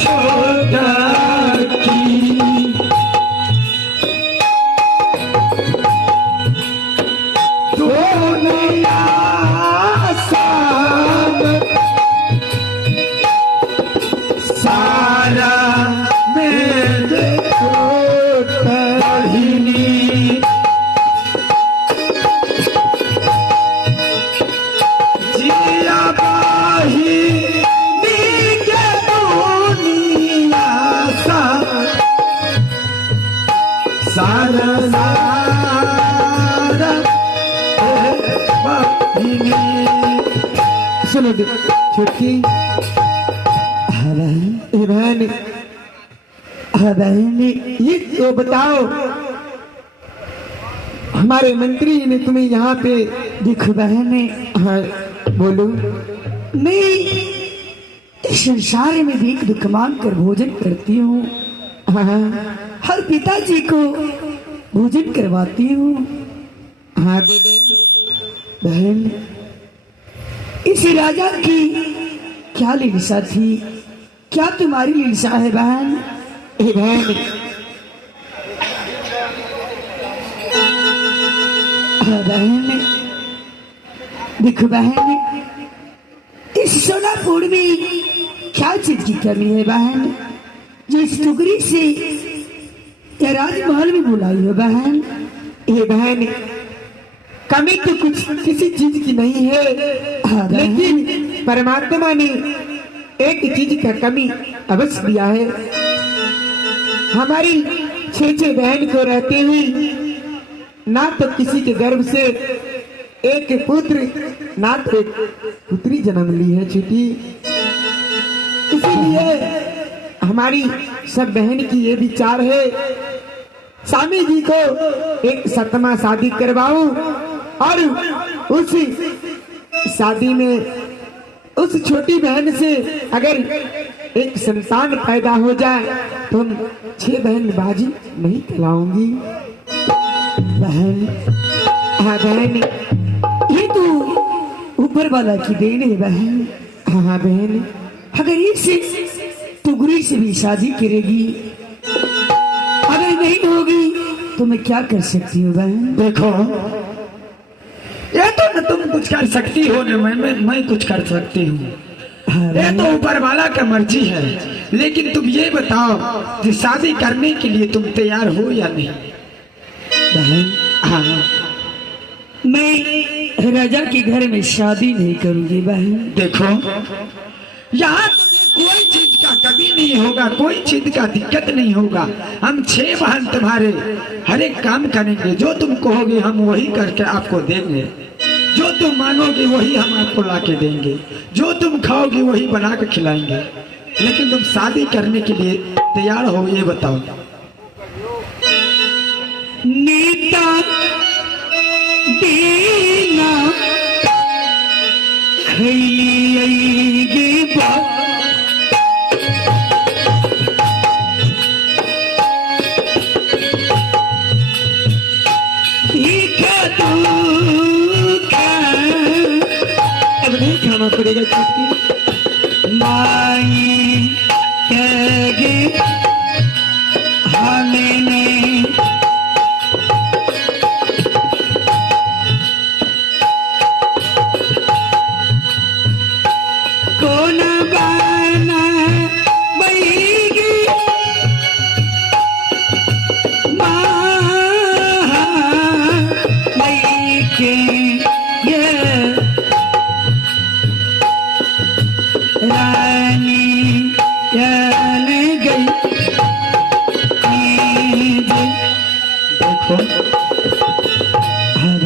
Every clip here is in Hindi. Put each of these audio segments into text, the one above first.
छोटा की दुनिया सारा मेरे छोटा जिया बाही सारा सारा सुनो छोटी बहन ये तो बताओ हमारे मंत्री ने तुम्हें यहाँ पे देखो बहन। हाँ बोलो। मैं इस संसार में भीख दुख मांग कर भोजन करती हूँ। हाँ हर पिताजी को भोजन करवाती हूँ। हाँ बहन इस राजा की क्या लीलसा थी, क्या तुम्हारी लीलसा है बहन? बहन बहन देखो बहन इस सोनापुर में क्या चीज की कमी है बहन जो इस टुकड़ी से या राजमहल में बुलाई हो बहन? ये बहन कमी तो कुछ किसी चीज की नहीं है, लेकिन परमात्मा ने एक चीज का कमी अवश्य दिया है। हमारी छह बहन को रहते हुए ना तो किसी के गर्भ से एक पुत्र ना तो एक पुत्री जन्म ली है छोटी। इसीलिए हमारी सब बहन की ये विचार है स्वामी जी को एक 7वां शादी करवाऊं और उस शादी में उस छोटी बहन से अगर एक संतान पैदा हो जाए तो हम 6 बहन बाजी नहीं खिलाऊंगी बहन। हाँ बहन ये तो ऊपर वाला की देन है बहन। हाँ बहन अगर इसे टुकड़ी से भी शादी करेगी अगर नहीं होगी तो मैं क्या कर सकती हूँ बहन? देखो ये तो न तुम कुछ कर सकती हो न मैं कुछ कर सकती हूँ। ये तो ऊपर वाला का मर्जी है, लेकिन तुम ये बताओ कि शादी करने के लिए तुम तैयार हो या नहीं बहन? हाँ मैं राजा के घर में शादी नहीं करूंगी बहन। देखो यहाँ कोई चीज का कमी नहीं होगा, कोई चीज का दिक्कत नहीं होगा। हम 6 बहन तुम्हारे हर एक काम करेंगे, जो तुम कहोगे हम वही करके आपको देंगे, जो तुम मांगोगे वही हम आपको ला के देंगे, जो तुम खाओगे वही बना के खिलाएंगे। लेकिन तुम शादी करने के लिए तैयार हो ये बताओ। नेता देना अब नहीं खाना पड़ेगा छुट्टी माई कहेगी हमने कौन बना बहेगी माई के रानी गई। देखो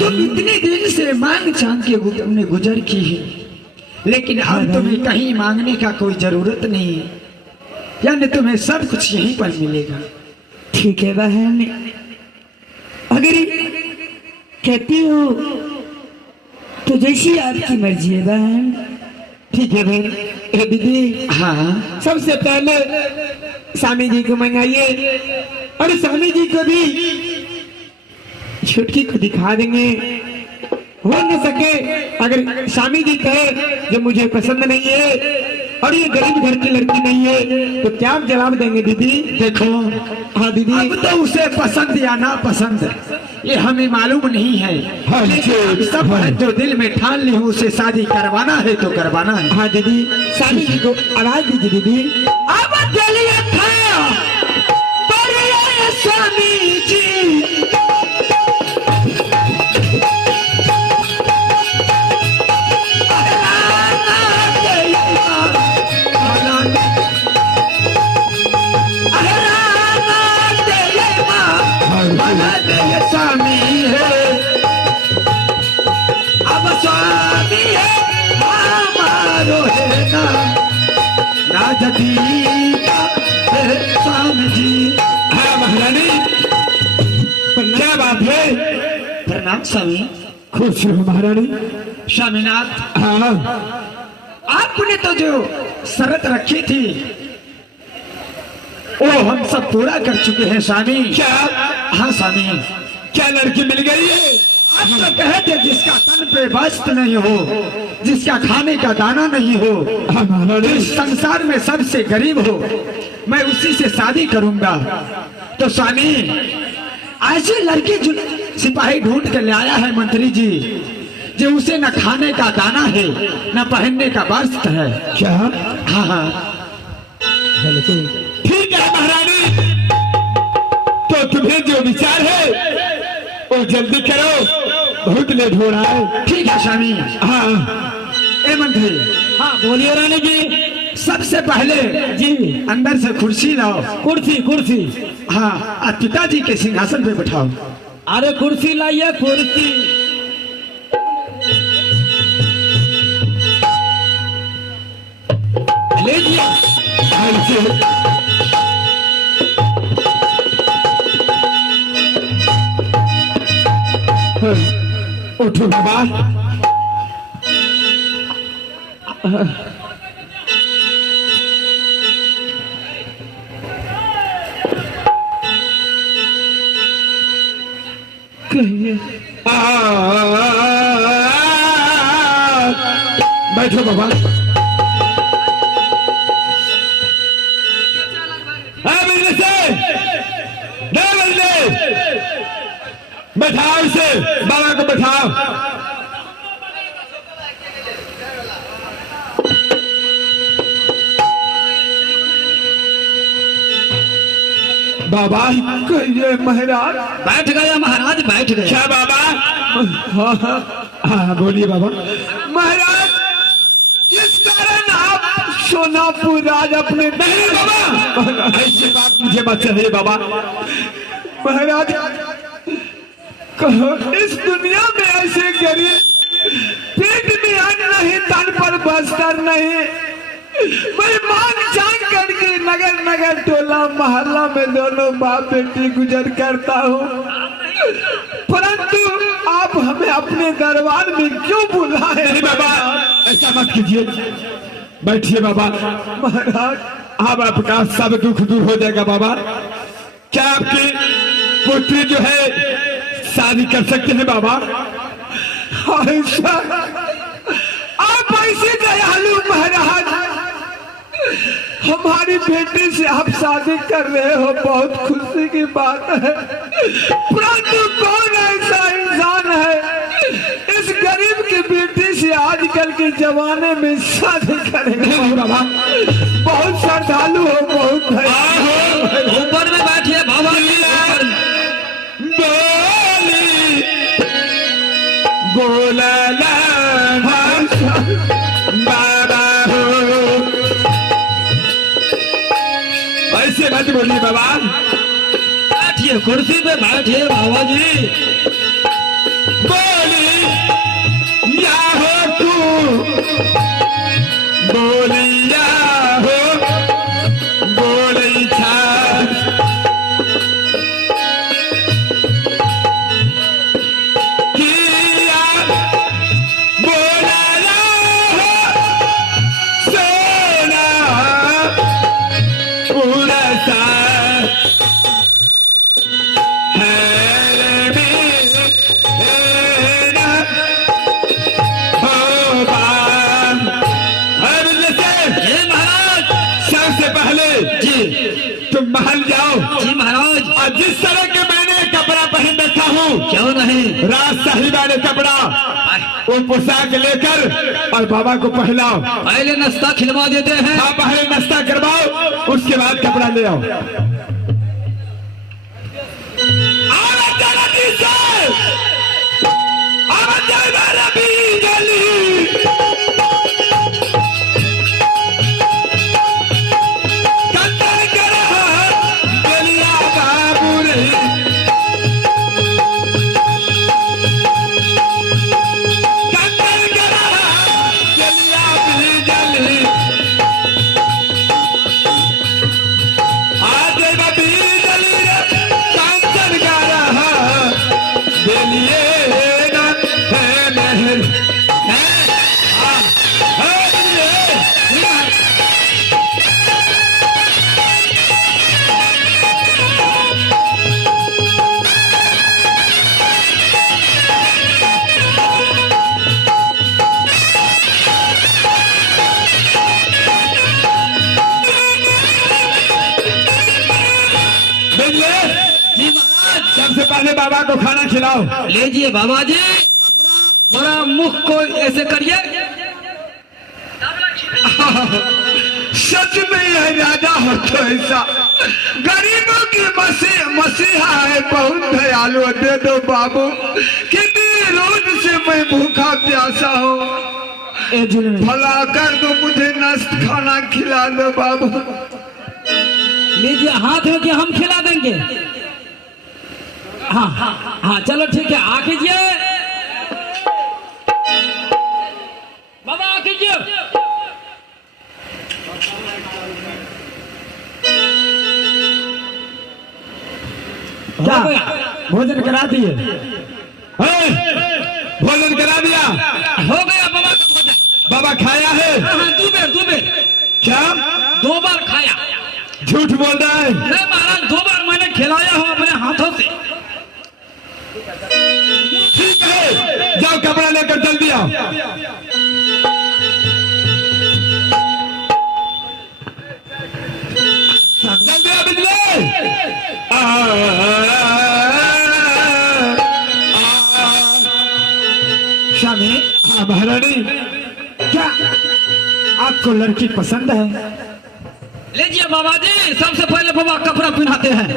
तुम इतने दिन से मांग चांग के तुमने गुजर की है, लेकिन अब तुम्हें कहीं मांगने का कोई जरूरत नहीं है, यानी तुम्हें सब कुछ यहीं पर मिलेगा। ठीक है बहन, अगर कहती हो तो जैसी आपकी मर्जी है बहन। ठीक है बहन। दीदी हाँ सबसे पहले स्वामी जी को मंगाइए और स्वामी जी को भी छुटकी को दिखा देंगे। हो न सके अगर स्वामी जी कहे जो मुझे पसंद नहीं है और ये गरीब घर की लड़की नहीं है, तो क्या आप जवाब देंगे दीदी? देखो, हाँ दीदी। अब तो उसे पसंद या ना पसंद ये हमें मालूम नहीं है। हाँ, लेकिन सब जो दिल में ठान ली हूँ उसे शादी करवाना है तो करवाना है। हाँ दीदी, स्वामी जी को आवाज दीजिए दीदी। अब चलिए था बड़े स्वामी जी, स्वामी है अब स्वामी है हमारो है ना ना जदीदा है स्वामी जी। हाँ महारानी, क्या बात है? प्रणाम स्वामी। खुश रहो महारानी। स्वामीनाथ, हाँ आपने तो जो शर्त रखी थी वो हम सब पूरा कर चुके हैं स्वामी। क्या? हाँ स्वामी। क्या लड़की मिल गई है? आप तो कहे थे जिसका तन पे वस्त्र नहीं हो, जिसका खाने का दाना नहीं हो, हाँ महारानी। इस संसार में सबसे गरीब हो, मैं उसी से शादी करूंगा। तो स्वामी, ऐसी लड़की जो सिपाही ढूंढ के ले आया है मंत्री जी, जो उसे न खाने का दाना है न पहनने का वस्त्र है। क्या? हाँ हाँ ठीक है महारानी, तो तुम्हें जो विचार है वो जल्दी करो, बहुत लेट हो रहा है। ठीक है स्वामी। हाँ ए मंत्री। हाँ बोलिए रानी जी। सबसे पहले जी अंदर से कुर्सी लाओ। कुर्सी कुर्सी। हाँ, और पिताजी के सिंहासन पे बैठाओ। अरे कुर्सी लाइए कुर्सी। लीजिए। उठो बाबा। बैठो बाबा। बैठाओ इसे, बाबा को बैठाओ। बाबा कहिए महाराज। बैठ गया महाराज, बैठ गया। क्या बाबा? हाँ हाँ बोलिए बाबा। महाराज, किस कारण आप सोनापुर राज अपने? नहीं बाबा, ऐसी बात मुझे मत चाहिए बाबा। महाराज, कहो इस दुनिया में ऐसे गरीब, पेट में अन्न नहीं, तन पर बस्तर नहीं, मैं मांग चांग करके नगर नगर टोला मोहल्ला में दोनों बाप बेटी गुजर करता हूँ, परंतु आप हमें अपने दरबार में क्यों बुलाए? नहीं बाबा, ऐसा मत कीजिए, बैठिए बाबा। महाराज, अब आपका सब दुख दूर हो जाएगा बाबा। क्या आपकी पुत्री जो है शादी कर सकते हैं बाबा? आप ऐसे दयालु महाराज, हमारी बेटी से आप शादी कर रहे हो, बहुत खुशी की बात है, परंतु कौन ऐसा इंसान है इस गरीब की बेटी से आजकल के जमाने में शादी करेगा? बाबा बहुत श्रद्धालु हो, बहुत ऊपर में बैठिए बाबा। बोला बाबा हो, ऐसे मत बोलिए बाबा। बैठिए कुर्सी पे बैठिए बाबा जी। बोली या हो तू, बोलिया हो, बोली था सबसे पहले जी तुम महल जाओ जी महाराज। और जिस तरह के मैंने कपड़ा पहन रखा हूँ, क्यों नहीं, राज साहिबा ने कपड़ा वो पोशाक लेकर और बाबा को पहनाओ। पहले नाश्ता खिलवा देते हैं। हाँ, पहले नाश्ता करवाओ, उसके बाद कपड़ा ले आओ। सबसे पहले बाबा को खाना खिलाओ। लीजिए बाबा जी, थोड़ा मुख को ऐसे करिए। सच में यह राजा हो तो ऐसा गरीबों की मसीहा है, बहुत दयालु। दे दो बाबू, कितनी रोज से मैं भूखा प्यासा हूँ, भला कर दो मुझे, नष्ट खाना खिला दो बाबू। लीजिए हाथ में कि हम खिला देंगे। हाँ हाँ हाँ, चलो ठीक है, आ कीजिए बाबा, आ कीजिए। क्या भोजन करा दिए? भोजन करा दिया, हो गया बाबा का भोजन। बाबा खाया है? हाँ, दो बेर। क्या 2 बार खाया? झूठ बोल रहा है? नहीं महाराज, 2 बार मैंने खिलाया हूँ अपने हाथों से। ठीक है, जाओ कपड़ा लेकर जल्दी आओ। जल्दी आओ बिजली। स्वामी, महारानी, क्या आपको लड़की पसंद है? लीजिए बाबा जी, सबसे पहले बाबा कपड़ा पहनाते हैं।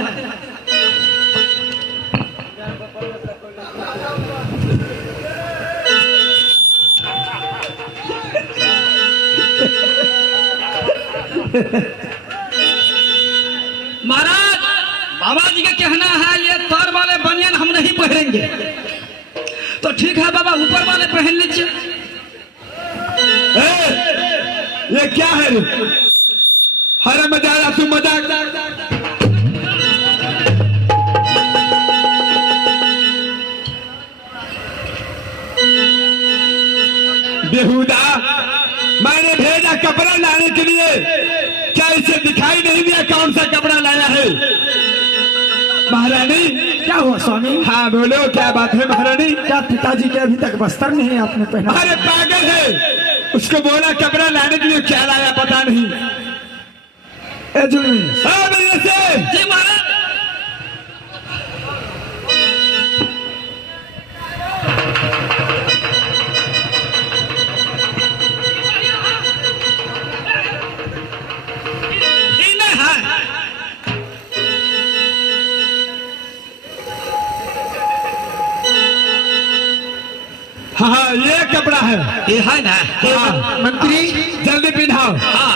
महाराज, बाबा जी का कहना है ये तार वाले बनियान हम नहीं पहनेंगे। तो ठीक है बाबा, ऊपर वाले पहन लीजिए। ये क्या है? हरे मजाक, तुम मजाक। बेहुदा, मैंने भेजा कपड़ा लाने के लिए, क्या इसे दिखाई नहीं दिया कौन सा कपड़ा लाया है? महारानी, क्या हुआ स्वामी? हाँ बोलो, क्या बात है महारानी? क्या पिताजी के अभी तक बस्तर नहीं आपने पहना? अरे पागल है, उसको बोला कपड़ा लाने के लिए, क्या लाया पता नहीं। हाँ भैया से जी महाराज। हाँ, ये कपड़ा है। ये है ना? हाँ, मंत्री जल्दी पिन्हाओ। हाँ,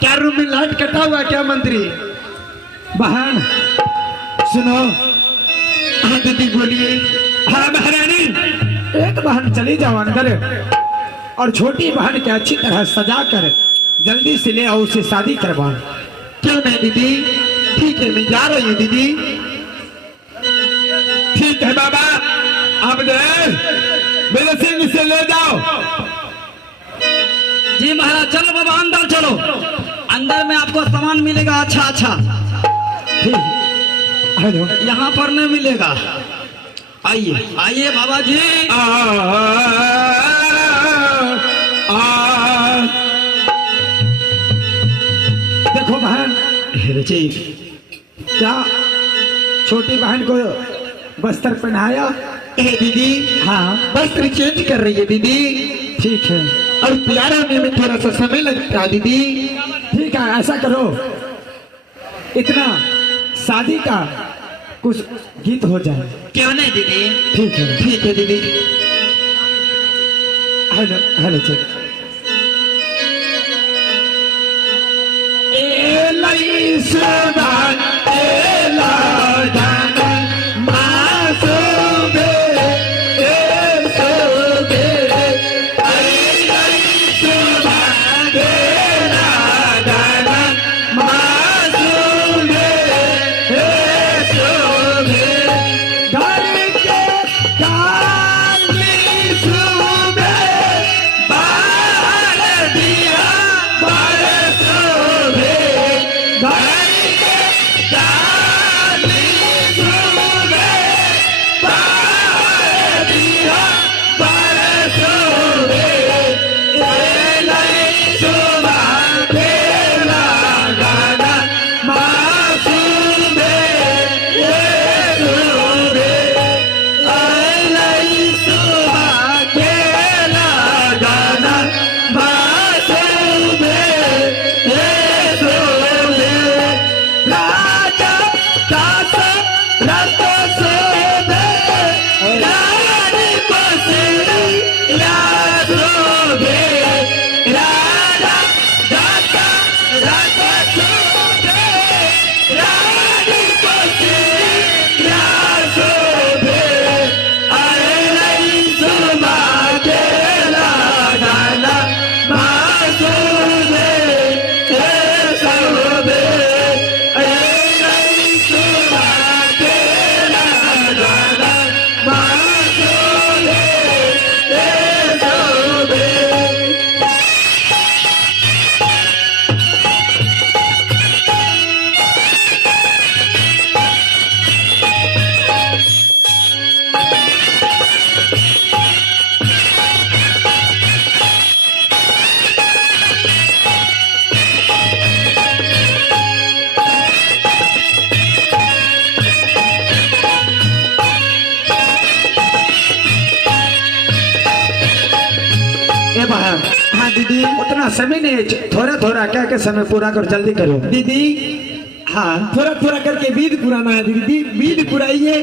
क्या रूम में लाइट कटा हुआ क्या मंत्री? बहन सुनो। हाँ दीदी बोलिए। हाँ महारानी। एक बहन चली जाओ अंदर और छोटी बहन के अच्छी तरह सजा कर जल्दी से ले आओ, उसे शादी करवाओ। क्यों नहीं दीदी? ठीक है, मैं जा रही हूँ दीदी। ठीक है बाबा, अब मेरे सिंह से ले जाओ। जी महाराज, चलो बाबा अंदर चलो, अंदर में आपको सामान मिलेगा। अच्छा अच्छा, हेलो, यहाँ पर नहीं मिलेगा। आइए आइए बाबा जी। जी क्या छोटी बहन को वस्त्र पहनाया? दीदी हाँ वस्त्र चेंज कर रही है दीदी, ठीक है। और प्यारा होने में थोड़ा सा समय लगता है दीदी। ठीक है, ऐसा करो, इतना शादी का कुछ गीत हो जाए। क्यों नहीं दीदी? ठीक है, ठीक है दीदी। हेलो हेलो चल। ए लई सुबान ए लाजन मासूबे ए सोबे ए लई सुबान ए लाजन मासूबे ए सोबे घर के काली सुबे बाहर दिया बाहर सोबे घर के काली सुबे बाहर दिया बाहर सोबे ए लई सुबह बेला गाना मासूबे ए सोबे ए लई सुबह बेला गाना मासूबे ए सोबे राजा दास रत सोबे रानी बसरी याद सोबे राजा दास रत सोबे रानी बसरी याद सोबे आए नहीं सुबह केला गाना मासूबे ए सोबे आए नहीं सुबह केला गाना मासूबे ए सोबे। ए बहन। हाँ दीदी। उतना समय नहीं है, थोड़ा थोड़ा क्या के समय पूरा कर, जल्दी करो। दीदी हाँ थोड़ा थोड़ा करके बीज पुराना है दीदी, बीज पुराइए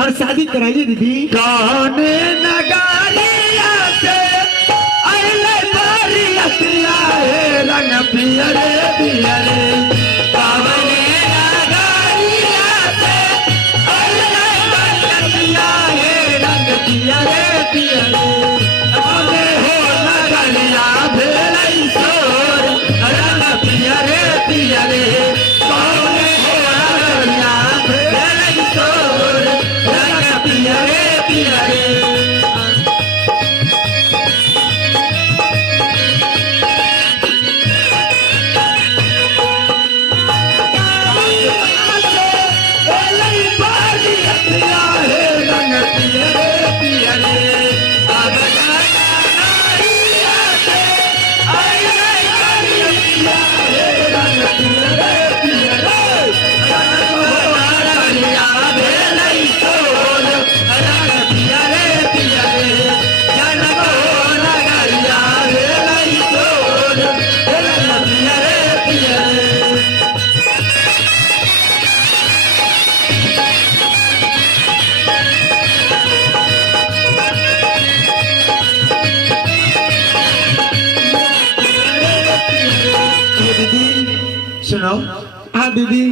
और शादी कराइए दीदी। गाने नगारिया से अइले बारियतिया हे रंग पियरे पियरे गाने नगारिया से अइले बारियतिया हे रंग पियरे पियरे गाने हो नगरिया भेलै सोर रंग पियरे पियरे गाने हो नगरिया भेलै सोर रंग पियरे पियरे। सुनो। हाँ दीदी।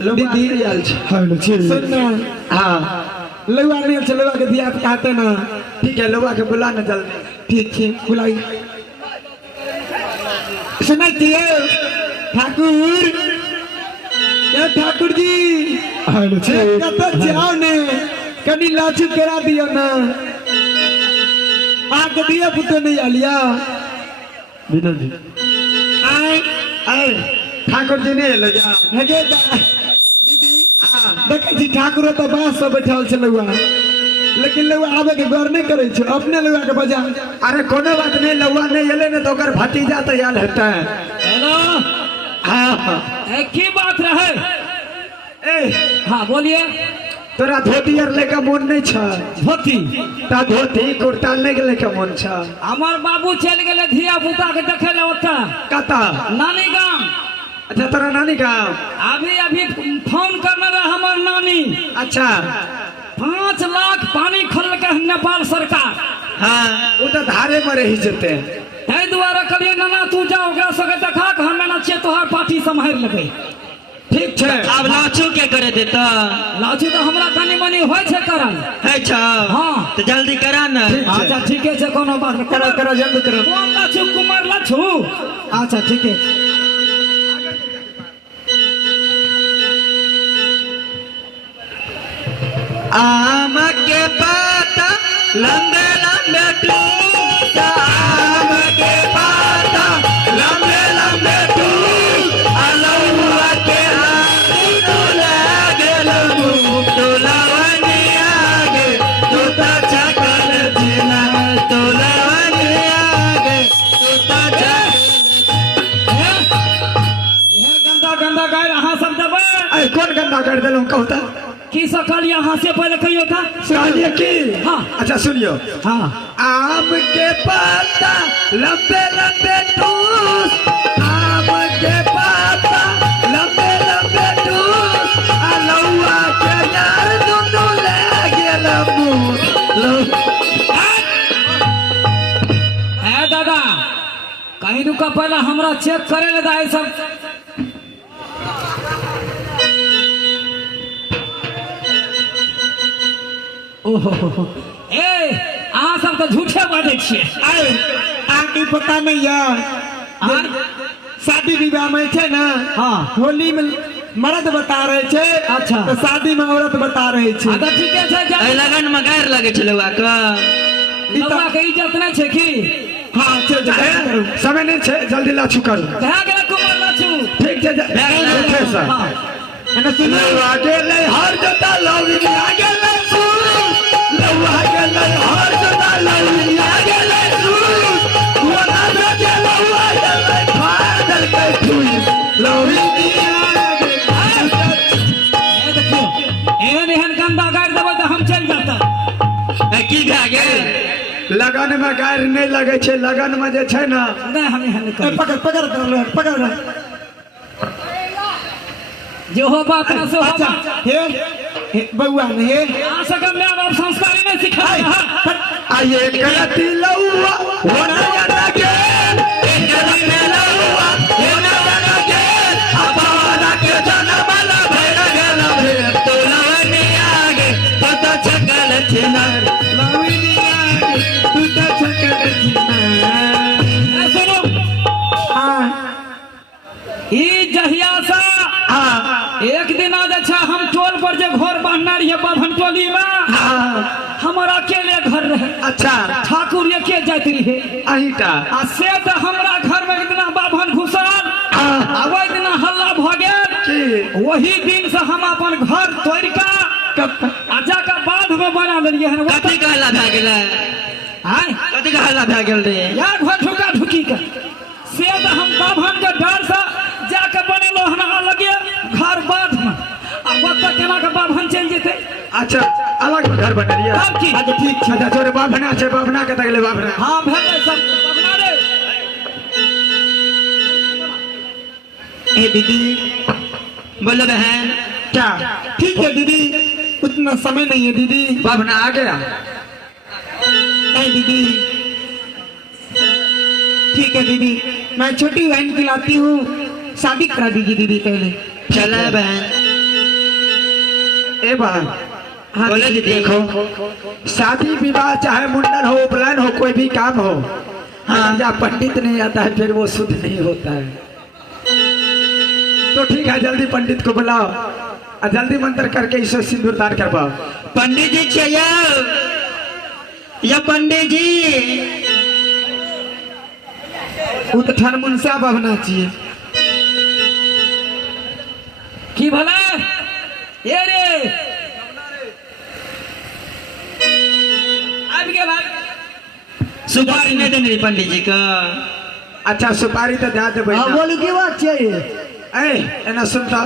दीदी आयल छै। हेलो सुनना। हाँ लुआ नहीं अच्छा, लुआ के दिया कहते ना। ठीक है, लोग के बुला न जल्दी। ठीक है बुलाई। सुना ठाकुर, क्या ठाकुर जी? हेलो कत जाओ ने कनी लाचू करा दियो ना। आग दिया पुत्र नहीं आलिया। विनोद जी आए आए ठाकुर जी ने ले जा हगे दीदी। देखे छी ठाकुर तो बास सब बैठल छै लुआ, लेकिन लुआ आवे के गौर नहीं करे छै, अपने लुआ के बजा। अरे कोनो बात नहीं, लौआ नहीं एले ने तो ओकर भतीजा तो आयल हेतै। हेलो हाँ की बात रहे? ए हाँ बोलिए। तोरा धोती आर लेके मन नहीं छ? धोती ता धोती कुर्ता लेके मन छ? हमार बाबू चल गए धिया पुता के देखे ले ओता कता? नानी गांव। अच्छा तोरा नानी गाँव? अभी अभी फोन करने रहा हमार नानी। अच्छा 5 लाख पानी खोल के नेपाल सरकार। हाँ वो तो धारे में रही जते। ताहि द्वारा करिए नाना तू जाओ ओकरा सके देखा के हम ना छिए तोहार पार्टी संभाल लेबै। ठीक है। अब लाचू के करे देता? लाचू तो हमरा कनी मनी होय छै करन है छ? हाँ तो जल्दी करा ना। अच्छा ठीक है छै कोनो बात नहीं। करो करो जल्दी करो। कौन लाचू? कुमार लाचू। अच्छा ठीक है। आम के पाता लंबे लंबे टूट, आम के पाता लंबे लंबे टूट, अलहुआ के हाथ लागे लबू तोलावनी आगे तोता चकल जिना तोलावनी आगे तोता चकल। ये गंदा गंदा गाय अहाँ सब देबै? अरे कौन गंदा कर दिलूं कहता? की सकल यहाँ से पहले कहियो था? कहलिए की? हाँ। अच्छा सुनियो। हाँ आम के पत्ता लंबे लंबे टूस, आम के पत्ता लंबे लंबे टूस, अलहुआ के यार दोनों लागे लबू। है दादा कहीं रुका पहले हमरा चेक करे ले दाई सब। ओहो ए अहाँ सब तो झूठे बाजै छियै। आए आगे पता नहीं यार। हाँ? शादी विवाह में छे ना, हाँ होली में मर्द बता रहे छे, अच्छा। तो शादी में औरत बता रहे छे। अच्छा ठीके छै जा। ए लगन में गायर लगे छ लौआ का? लौआ के इज्जत नहीं छै की? हाँ छे जल्दी करो। समय नहीं छे, जल्दी लाचू करू। भए गेल कुमार लाचू। ठीक है देखे सर। हाँ एना सुनो आगे ले हर जोता लौरी आगे ले सूस, लौआ आगे ले हर जोता लौरी आगे ले सूस, वना जोते लौआ आगे ले फादल के छुई लौरी आगे। ए देखियो एहन एहन गंदा गाड़ देबै तो हम चल जाता। की भए गेल? लगन में गायर नहीं लगे छे, लगन में जे छे ना नहीं हम एहन नहीं ए, करब। पकड़ पकड़ कर लो, पकड़ लो। जो हो बात ना से हो अच्छा बात। हे बउआ ने हे आ सके मैं बाप संस्कारी नहीं सिखाए। आये करती लौआ वना लगे, एक दिन में लौआ होना लगे, अबारा के जन्म ला भैर गेल भेर तोलावनी आगे तोता चकल छिनार। लौनी आगे तू तो छकल छिना। ए सुनो हाँ ई जहिया सा एक दिन आ जे छै हम टोल पर जे घर बांधना रहिए बाभन टोली में, हमारा अकेले घर रहे। अच्छा ठाकुर एके जाइत रहे अहिटा आ से तो हमरा घर में एक दिन बाभन घुसल आ वही दिन हल्ला भ गेल। वही दिन से हम अपन घर तोड़ के आ जाके बाध में बना लेलिए हन। कथी का हल्ला भए गेल? आय कथी का हल्ला भए गेल रे? यार घर ढुका ढुकी के से तो हम बाभन के डर से जाके बनेलो हन अलगे घर बाध में। आ ओतऽ केना के बाभन चल जेते? अच्छा अलग में घर बनलिए। तब की? अच्छा ठीक छै। अच्छा तोरे बाभना छे, बाभना के तगले बाभना। हाँ भेलै सब बना रे। ए दीदी बोलो बहन। क्या ठीक है दीदी, उतना समय नहीं है दीदी। बाभना आ गया? नहीं दीदी ठीक है दीदी, मैं छोटी बहन खिलाती हूँ, शादी करा दीजिए दीदी पहले। चला बहन। ए बहन हाँ बोलो दीदी। देखो शादी विवाह चाहे मुंडन हो उपनयन हो कोई भी काम हो, हाँ जहाँ पंडित नहीं आता है फिर वो शुद्ध नहीं होता है। तो ठीक है जल्दी पंडित को बुलाओ और जल्दी मंत्र करके इसे सिंदूरदान करवाओ। पंडित जी चाहिए या पंडित जी? वो तो ठरमुनसा बहना चाहिए। की भला ये रे अब गेल सुपारी नहीं देने पंडित जी का? अच्छा सुपारी तो दे देबै हाँ ना। बोली की बात चाहिए? ए एना सुनता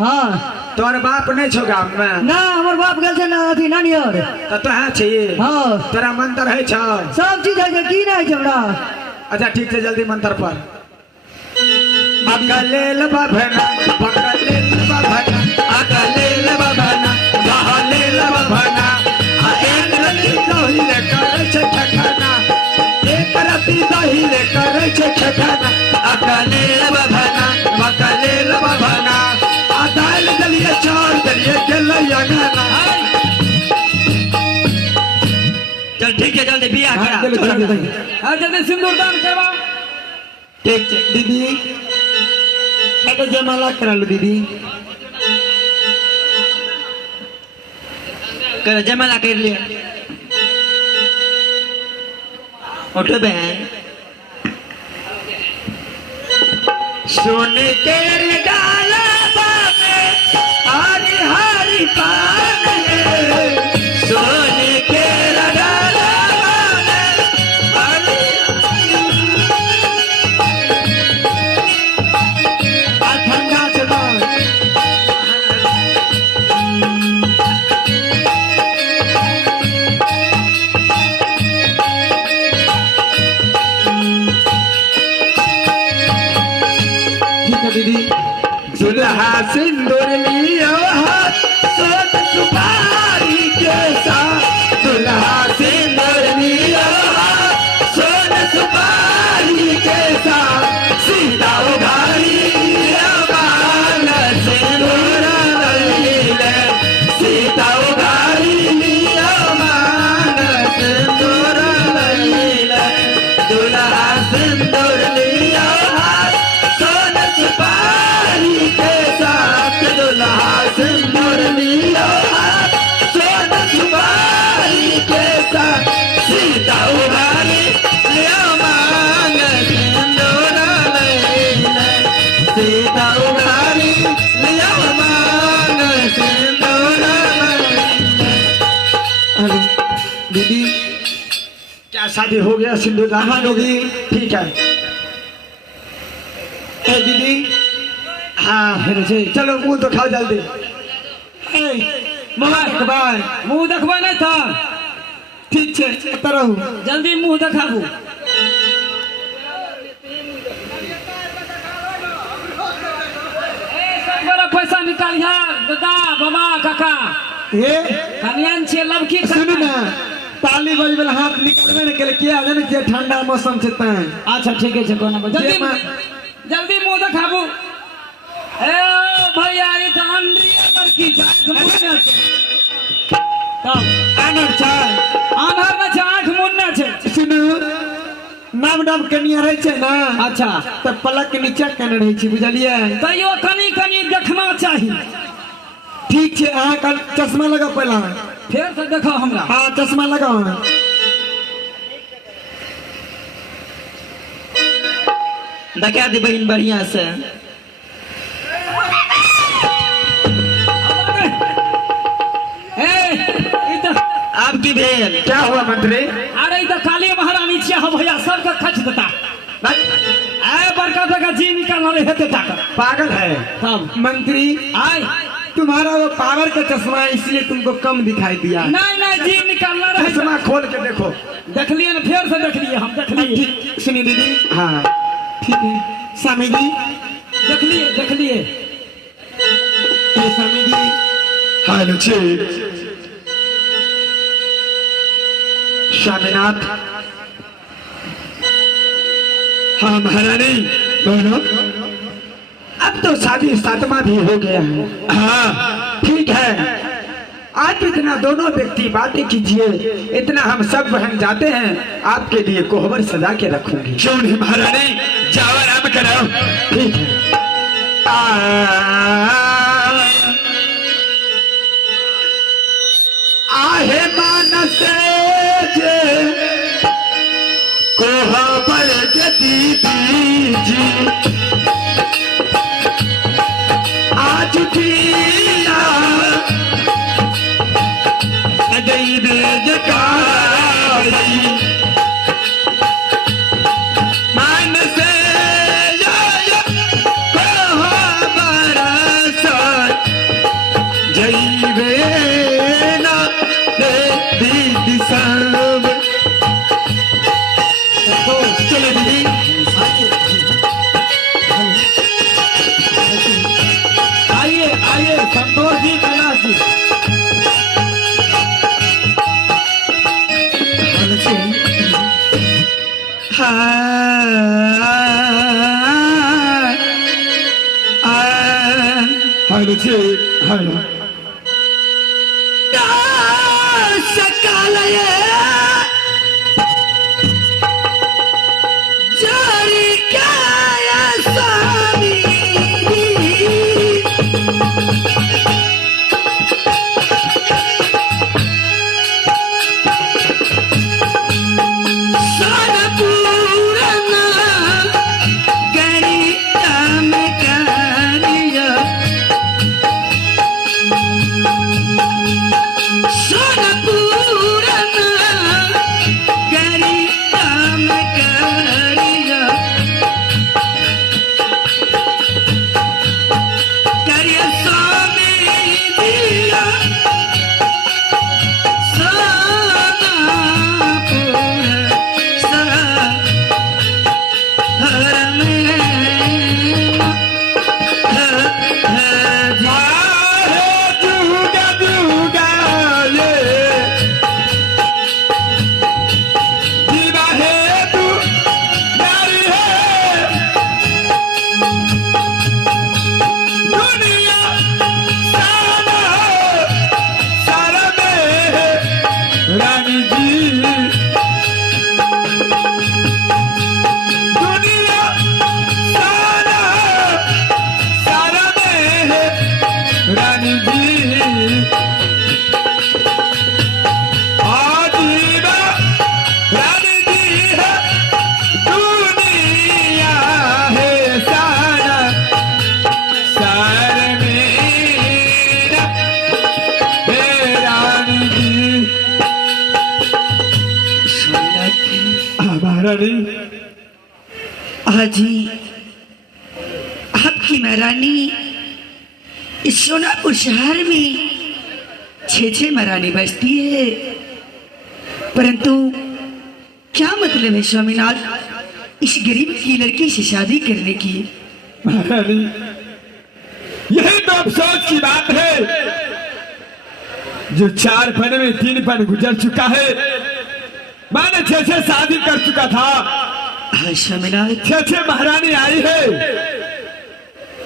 हाँ तोर बाप नहीं छो गाम में ना हमर बाप गेल छै ना अथी नानियर तो तोहा छिए हाँ तोरा मंत्र है छ सब चीज है की नहीं छै हमरा अच्छा ठीक है जल्दी मंत्र पढ़ अकलेल बभना पकलेल बभना अकलेल बभना बहलेल बभना आ एक रति दही ले करे छै ठकाना एक रति दही ले करे छै ठकाना अकलेल बभना बकलेल बभना आ दाल दलिए चार दलिए गेलैया गाना चल ठीक है जल्दी बियाह हाँ, करा हाँ जल्दी सिंदूर दान करवा ठीक है दीदी तो जयमाला करा लो दीदी कर जयमाला कर लिया उठो बहन सोने तेरे डाला बाबे हरी हरी पाने सोने के लगाला ठंडा चलो ठीक है दीदी दुल्हा सिंदूर लियो हाथ सोन सुपारी के साथ दुल्हा सिंदूर लियो हाथ सोन सुपारी के साथ सीता उघारी बाल सिंदूर लईले सीता उघारी लियो बाल सिंदूर लईले दुल्हा सिंदूर लियो हाथ सोन सुपारी के साथ दुल्हा सिंदूर लियो हाथ सोन सुपारी के साथ सीता उघारी लियो मांग सिंदूर लईले सीता उघारी लियो मांग सिंदूर लईले। अरे दीदी क्या शादी हो गया सिंदूर दान हाँ, दीदी। ठीक है ए दीदी हाँ चलो मुंह तो खाओ जल्दी मुँह देखबाय मुंह देखबा नहीं था ठीक है एतऽ रहू जल्दी मुंह देखाबू बड़ा पैसा निकालिया दादा बाबा काका हे कन्यान छे लड़की सुनू ना ताली बजबे वाला हाथ निकलबे नहीं केले किया जाने जे ठंडा मौसम छै तैं अच्छा ठीक है कोनो बात जल्दी जे जल्दी मुंह देखाबू ए भैया ये तो अंधी लड़की छै मुन्ना छै तब आनर छै आधार ना छै आंख मुन्ना छै सुनू नाम नाम कनिया रहे छै ना अच्छा त पलक के नीचे कने रहे छी बुझलिए तैयो कनी कनी देखना चाही ठीक छै अहाँ कल चश्मा लगाओ पहला फेर से देखो हमरा हाँ चश्मा लगाओ देखा दे बहन बढ़िया से ए ई तो अब की भेल क्या हुआ मंत्री अरे ई तो काली महारानी छिया हो भैया सबके खच देता ए बड़का बड़का जी निकाल रहे हेते ताकर पागल है तब मंत्री आई तुम्हारा वो पावर का चश्मा है इसलिए तुमको कम दिखाई दिया नहीं नहीं जी निकालना रहे चश्मा खोल के देखो देख लिए ना फेर से देख लिए हम देख लिए ठीक सुनिए दीदी हाँ ठीक है स्वामी जी देख लिए ये स्वामी जी हाँ लुची स्वामीनाथ हाँ महारानी बोलो अब तो शादी सातवां भी हो गया है हाँ ठीक है आज इतना दोनों व्यक्ति बातें कीजिए इतना हम सब बहन जाते हैं आपके लिए कोहबर सजा के रखूंगी क्यों नहीं महारानी जाओ आराम करो ठीक है आहे मानस जे कोहबर के दीदी जी आज पिया अजय जकारी मानस कोहबर महारानी जी हाँ सकालय जारी क्या स्वामी महारानी हाजी आपकी महारानी इस सोनापुर शहर में 6 महारानी बसती है, परंतु क्या मतलब है स्वामीनाथ इस गरीब की लड़की से शादी करने की? महारानी यही तो अफसोस की बात है, जो 4 पन में 3 पन गुजर चुका है। मैंने 6 शादी कर चुका था, स्वामीनाथ 6 महारानी आई है,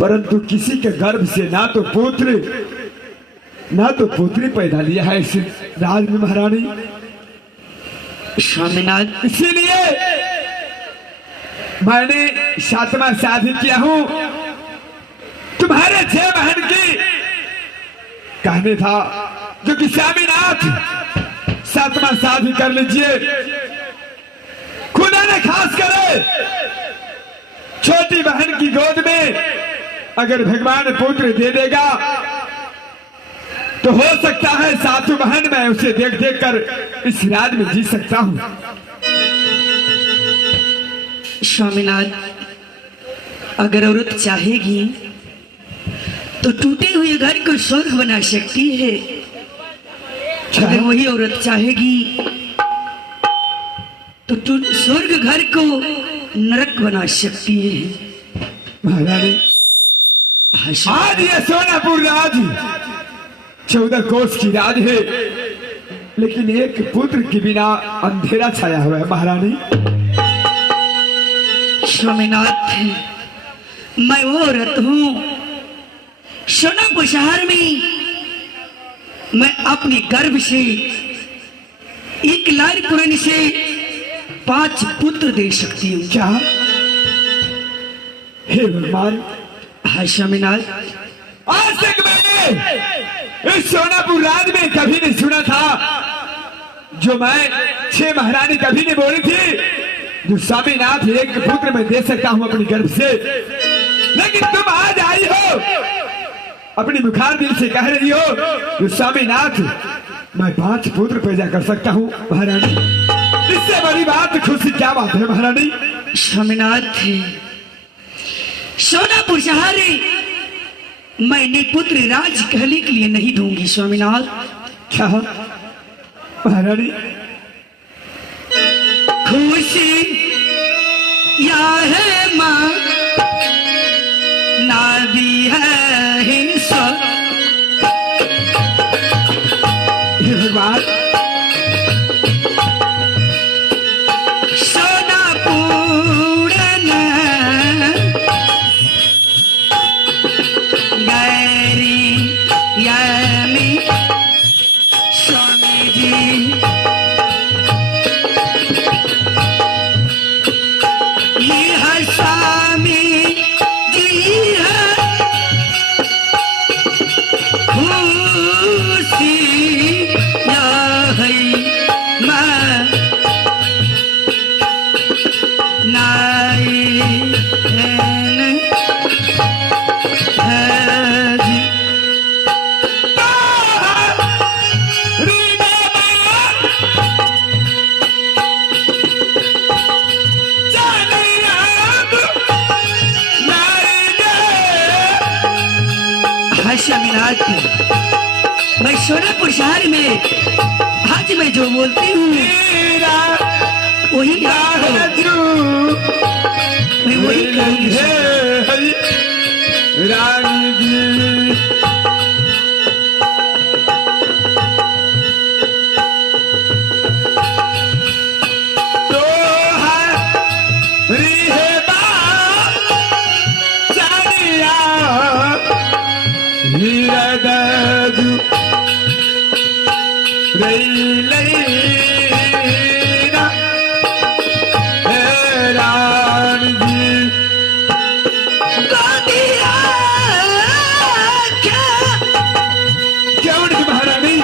परंतु किसी के गर्भ से ना तो पुत्र ना तो पुत्री पैदा लिया है इस राज में महारानी। स्वामीनाथ इसीलिए मैंने 7वां शादी किया हूं। तुम्हारे 6 बहन की कहने था जो कि स्वामीनाथ 7वां शादी कर लीजिए, खुदा ने खास करे छोटी बहन की गोद में अगर भगवान पुत्र दे देगा तो हो सकता है 7 बहन मैं उसे देख देख कर इस राज में जी सकता हूं। स्वामीनाथ अगर औरत चाहेगी तो टूटे हुए घर को स्वर्ग बना सकती है, अगर वही औरत चाहेगी तो स्वर्ग घर को नरक बना सकती है। महारानी आज ये सोनापुर राज 14 कोस की राज है, लेकिन एक पुत्र के बिना अंधेरा छाया हुआ है। महारानी स्वामीनाथ मैं वो औरत हूँ सोनापुर शहर में मैं अपने गर्भ से 1 लाख पुरानी से 5 पुत्र दे सकती हूँ। क्या? हे भगवान, हाँ स्वामीनाथ आज तक मैंने इस सोनापुर राज में कभी नहीं सुना था जो मैं 6 महारानी कभी नहीं बोली थी जो स्वामीनाथ एक पुत्र में दे सकता हूं अपनी गर्भ से, लेकिन तुम आज आई हो अपनी मुखार दिल से कह रही हो जो स्वामीनाथ मैं 5 पुत्र पैदा कर सकता हूं। महारानी इससे बड़ी बात खुशी क्या बात है महारानी? स्वामीनाथ सोनापुर शहर मैंने पुत्र राज कहने के लिए नहीं दूंगी। स्वामीनाथ क्या महारानी? खुशी या है माँ नादी है हिस्सा भगवान सोनापुर गैरी हाँ स्वामीनाथ, मैं सोनापुर शहर में आज मैं जो बोलती हूँ वही मैं वही कहूँगी। रानी जी तो हरी है बानिया हीरा दादू रई लईना रानी जी क्यों नहीं महारानी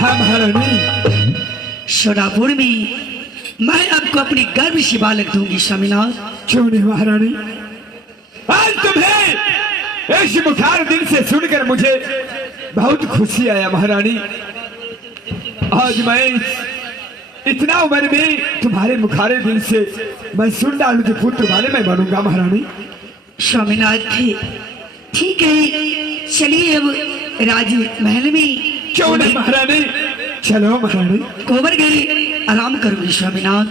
हाँ महारानी, सोनापुर में मैं आपको अपनी गर्भ से बालक दूंगी स्वामीनाथ। क्यों नहीं महारानी, आज तुम्हें इस मुखार दिल से सुनकर मुझे बहुत खुशी आया महारानी। आज मैं इतना उम्र में तुम्हारे मुखारे दिल से मैं सुन डालू कि पुत्र वाले मैं बनूंगा महारानी। स्वामीनाथ ठीक है, चलिए अब राजमहल में। क्यों नहीं महारानी, चलो महारानी। कोबर गए आराम करूंगी स्वामीनाथ।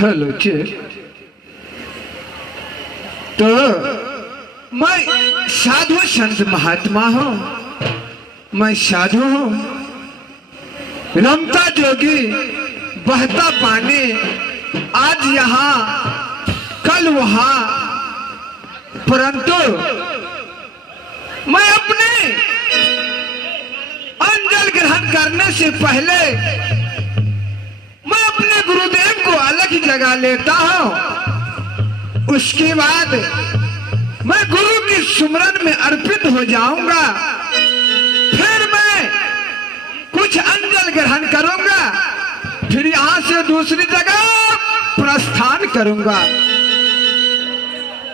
हेलो के तो मैं साधु संत महात्मा हूँ, मैं साधु हूँ, रमता जोगी बहता पानी, आज यहाँ कल वहाँ, परंतु मैं अपने अंजल ग्रहण करने से पहले मैं अपने गुरुदेव को अलग अलग जगह लेता हूँ, उसके बाद मैं गुरु की सुमरन में अर्पित हो जाऊंगा। फिर मैं कुछ अंजल ग्रहण करूंगा, फिर यहां से दूसरी जगह प्रस्थान करूंगा।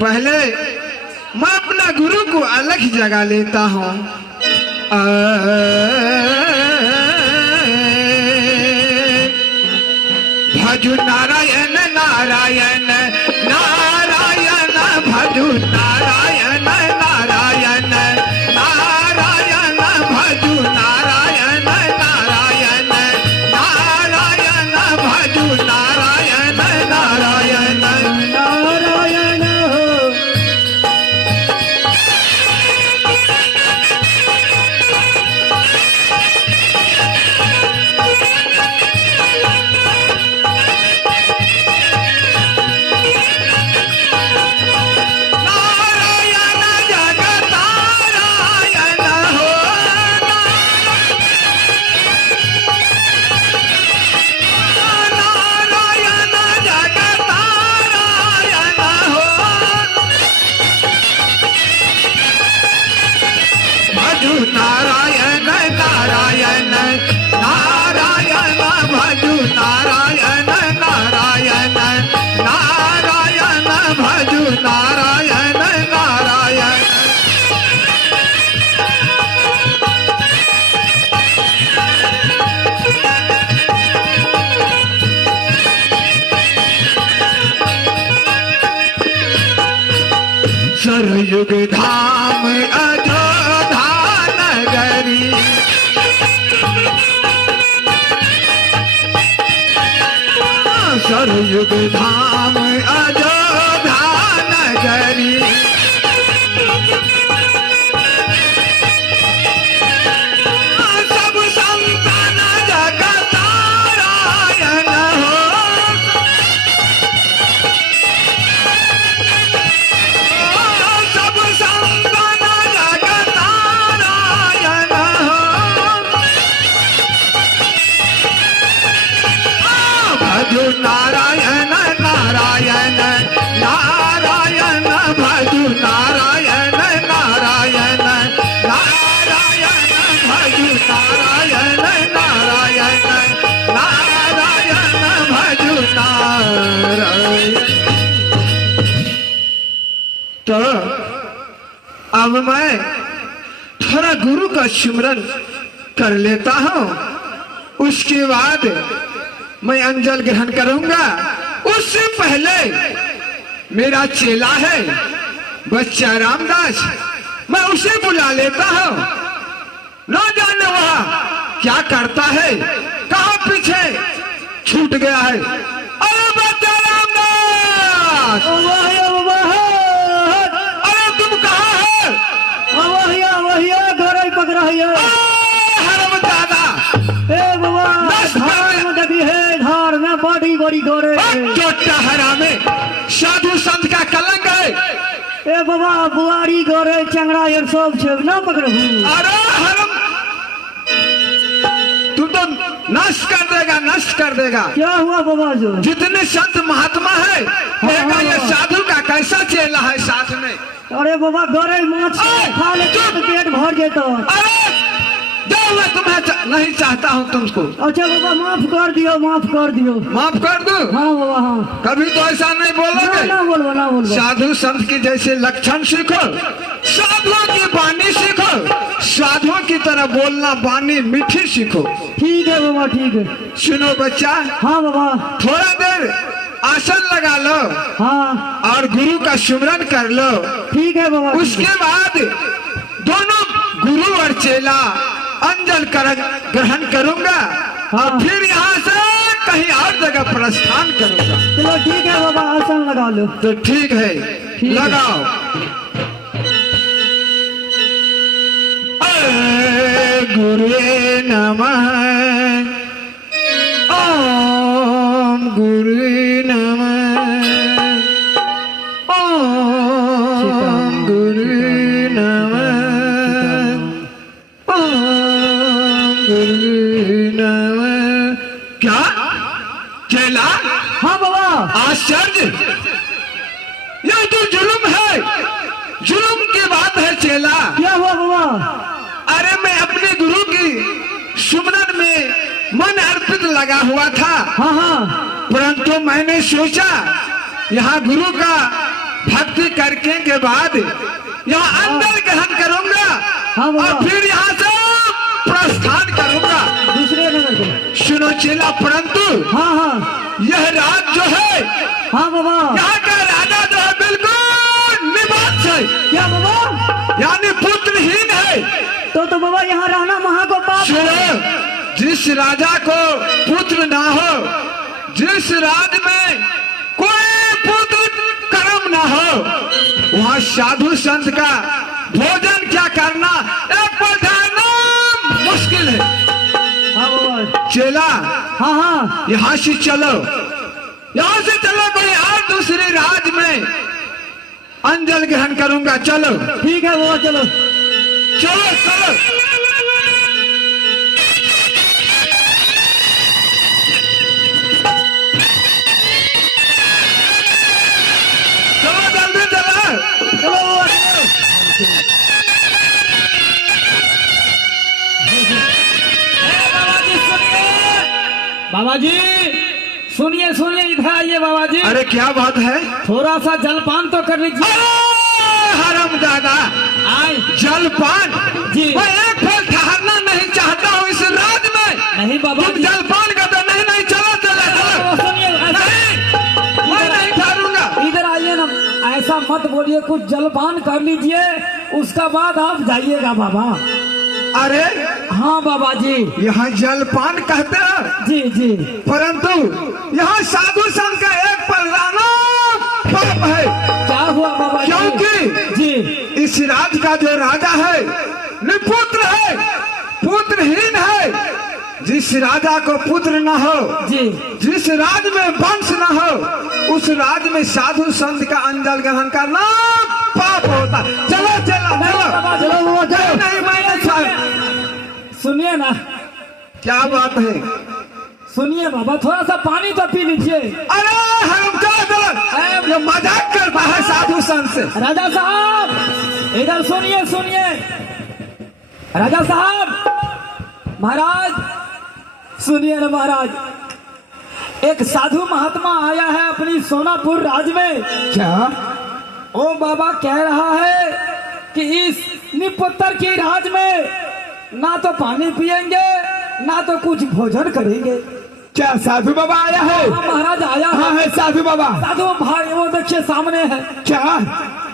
पहले मैं अपना गुरु को अलग जगह लेता हूं। भजु नारायण नारायण नारायण, भजु नारायण नारायण नारायण, भजु नारायण नारायण नारायण, भजु नारायण नारायण नारायण। नारायण नारायण नारायण, भजु नारायण नारायण नारायण, भजु नारायण नारायण। सरयुग धाम अयोध्या नगरी, सरयुग धाम अयोध्या नगरी, सब संतान जगत नारायण हो, सब संतान जगत नारायण हो। भजु नारायण नारायण नारायण, भजु नारायण नारायण नारायण, भजु नारायण नारायण नारायण, भजु नारायण। तो अब मैं थोड़ा गुरु का सिमरन कर लेता हूँ, उसके बाद मैं अंजल ग्रहण करूंगा। उससे पहले मेरा चेला है बच्चा रामदास, मैं उसे बुला लेता हूँ। न जाने वह क्या करता है, कहाँ पीछे छूट गया है। अरे बच्चा रामदास, अरे तुम कहाँ है? हरम दादा, बड़ी गोरे छोटा हरा में साधु संत का कलंक है। ए बाबा बुआरी गोरे चंगड़ा ये सब छे ना पकड़ू। अरे हरम, तू तो नष्ट कर देगा, नष्ट कर देगा। क्या हुआ बाबा जो? जितने संत महात्मा है, देखा ये साधु का कैसा चेला है साथ में। अरे बाबा गोरे माछ खा ले तो पेट भर जेतो। अरे जाओ, मैं तुम्हें नहीं चाहता हूँ तुमको। अच्छा बाबा माफ कर दियो, माफ कर दियो। माफ कर दूं? हाँ बाबा हाँ। कभी तो ऐसा नहीं बोलोगे। ना बोलो, ना बोलो। साधु संत की जैसे लक्षण सीखो, साधुओं की वाणी सीखो, साधुओं की तरह बोलना, वाणी मीठी सीखो। ठीक है बाबा, ठीक है। सुनो बच्चा, हाँ बाबा, थोड़ा देर आसन लगा लो हाँ और गुरु का सिमरन कर लो। ठीक है बाबा। उसके बाद दोनों गुरु और चेला अंजल ग्रहण करूंगा, और फिर यहाँ से कहीं और जगह प्रस्थान करूंगा। चलो ठीक है बाबा, आसन लगा लो। तो ठीक है, लगाओ। गुरुवे नमः, ओम गुरुवे नमः, ओम गुरुवे नमः, ओम गुरुवे नमः। क्या चेला? हाँ बाबा। आश्चर्य, यह तो जुल्म है, जुल्म की बात है चेला। क्या हुआ बाबा? अरे मैं अपने गुरु की सुमरन में मन अर्पित लगा हुआ था। हाँ हाँ परंतु मैंने सोचा यहाँ गुरु का भक्ति करके के बाद यहाँ अंदर ग्रहण करूंगा हाँ बाबा। और फिर यहाँ से प्रस्थान करूंगा। दूसरे नगर पे। सुनो चेला, परंतु हाँ हाँ यह राज जो है, हाँ बाबा। यहाँ का राजा जो है बिल्कुल निबात है, क्या बाबा? यानी पुत्रहीन है। तो बाबा यहाँ रहना महा को पाप है। सुनो, जिस राजा को पुत्र ना हो, जिस राज में कोई पुत्र कर्म ना हो, वहाँ साधु संत का भोजन क्या करना, एक पल ठहरना मुश्किल है। हाँ बाबा। चेला, हाँ हाँ यहाँ से चलो, यहाँ से चलो, कोई और दूसरे राज में अंजल ग्रहण करूंगा। चलो ठीक है बाबा, चलो। चलो चलो। चलो जल्दी चलो। चलो बाबा, चलो। बाबा जी सुनिए सुनिए, इधर आइए बाबा जी। अरे क्या बात है? थोड़ा सा जलपान तो कर लीजिए। हरामजादा, आए जलपान जी। मैं एक पल ठहरना नहीं चाहता हूँ इस राज में। नहीं बाबा तुम जी। जलपान का तो नहीं, नहीं, चलो चलो चलो। सुनिए, नहीं, मैं नहीं ठहरूंगा। इधर आइए ना, ऐसा मत बोलिए, कुछ जलपान कर लीजिए, उसका बाद आप जाइएगा बाबा। अरे हाँ बाबा जी। यहाँ जलपान कहते हैं, जी जी। परंतु यहाँ साधु संत का एक पल रहना पाप है। क्या हुआ बाबा जी? क्योंकि जी इस राज का जो राजा है निपुत्र है, पुत्रहीन है। जिस राजा को पुत्र न हो, जी। जिस राज में वंश न हो, उस राज में साधु संत का अंजल ग्रहण करना पाप होता। चलो चलो नहीं चलो। बाबा, चलो बाबा, चलो। नहीं, मैं नहीं ठहर- सुनिए ना, क्या बात है? सुनिए बाबा, थोड़ा सा पानी तो पी लीजिए। अरे हम चलो, ये मजाक करता है साधु संत से। राजा साहब इधर सुनिए सुनिए। राजा साहब, महाराज सुनिए ना महाराज, एक साधु महात्मा आया है अपनी सोनापुर राज में। क्या? ओ बाबा कह रहा है कि इस निपुत्र की राज में ना तो पानी पिएंगे ना तो कुछ भोजन करेंगे। क्या साधु बाबा आया है? हाँ महाराज आया हाँ है। है साधु बाबा। साधु भाई वो देखिए सामने है। क्या?